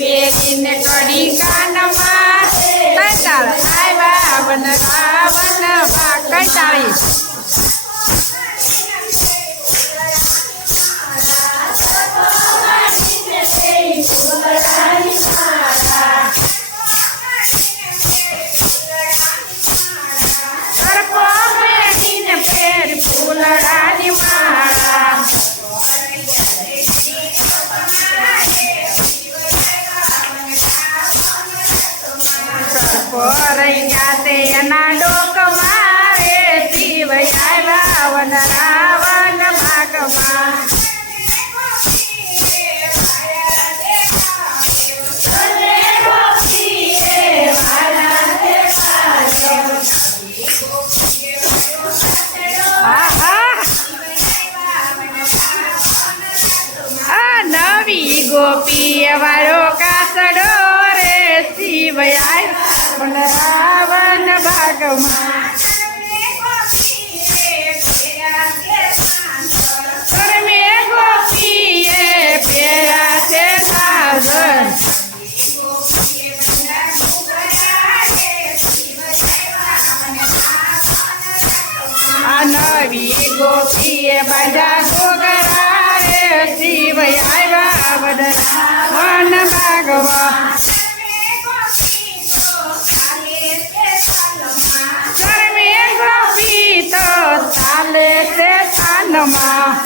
પેરીને કડી કાનમાં કંટાળ આવ્યા વન રાવણ કંટાળી ફૂલડાની માળા રહી ગયા તે એના ડોકમાં રે શિવ આવ્યા વન રાવણ ભાગમાં ગોપી વાળો કાસડો રે શિવ આવ્યા રાવણ ભાગમાં મેં ગોપીએ પેરા છે સાગર આ નવી ગોપીએ બાજા ગોગરા રે શિવ આવ્યા વન ભાગવા કર્મે ગોપી તો ચાલે છે તાનમાં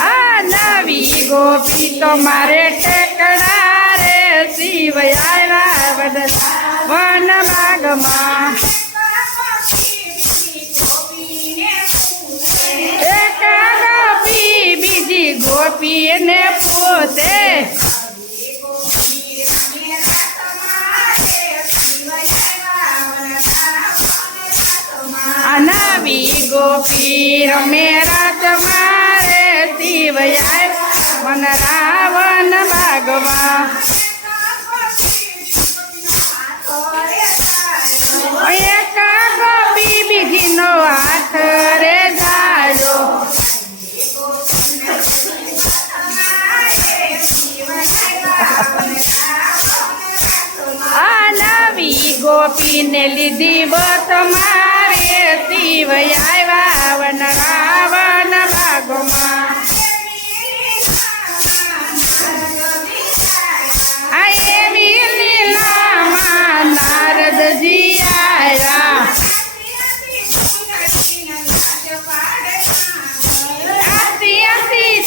આ નવી ગોપી તો મારે ટેકડા રે શિવ આવ્યા વન ભાગમાં ગોપી ને પોતે નવી ગોપી રમે રાતમાં રે શિવ આવ્યા વન રાવણ ભાગમાં એક ગોપી બીજીનો હાથ રે જાડો આ નવી ગોપીને લીધી બસ મારે શિવ આવ્યા વન રાવણ ભાગમાં આ એવી લીલામાં નારદજી આવ્યા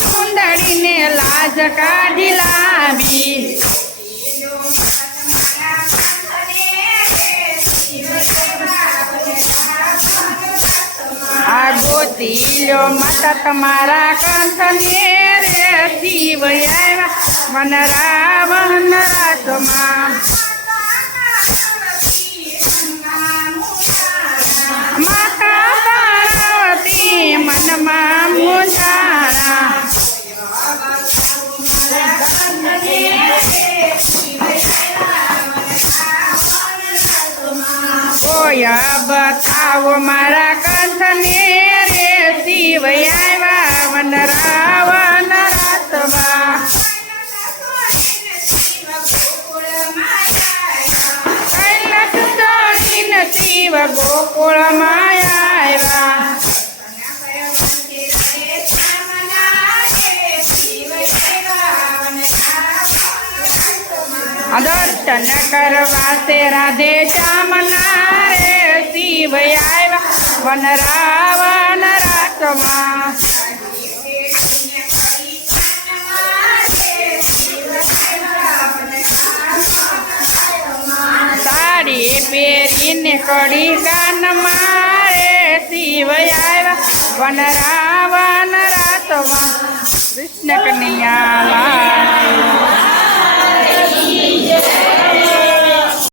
સુંદરીને લાજ કાઢી લાવી આ ગોતીલો માતા તમારા કંઠને રે શિવ આવ્યા વન રાવણ રાતમાં માતા પાર્વતી મનમાં મૂંઝાણા બતાવો મારા કંઠને રે શિવ આવ્યા વન રાવણ રાતમાં કૈલાસ છોડીને શિવ ગોકુળમાં આવ્યા દર્શન કરવા તે રાધે ચામના રે શિવ આવ્યા વન રાવણ રાતમાં સાડી પહેરીને કડી કાનમાં રે શિવ આવ્યા વન રાવણ રાતમાં કૃષ્ણ કનૈયા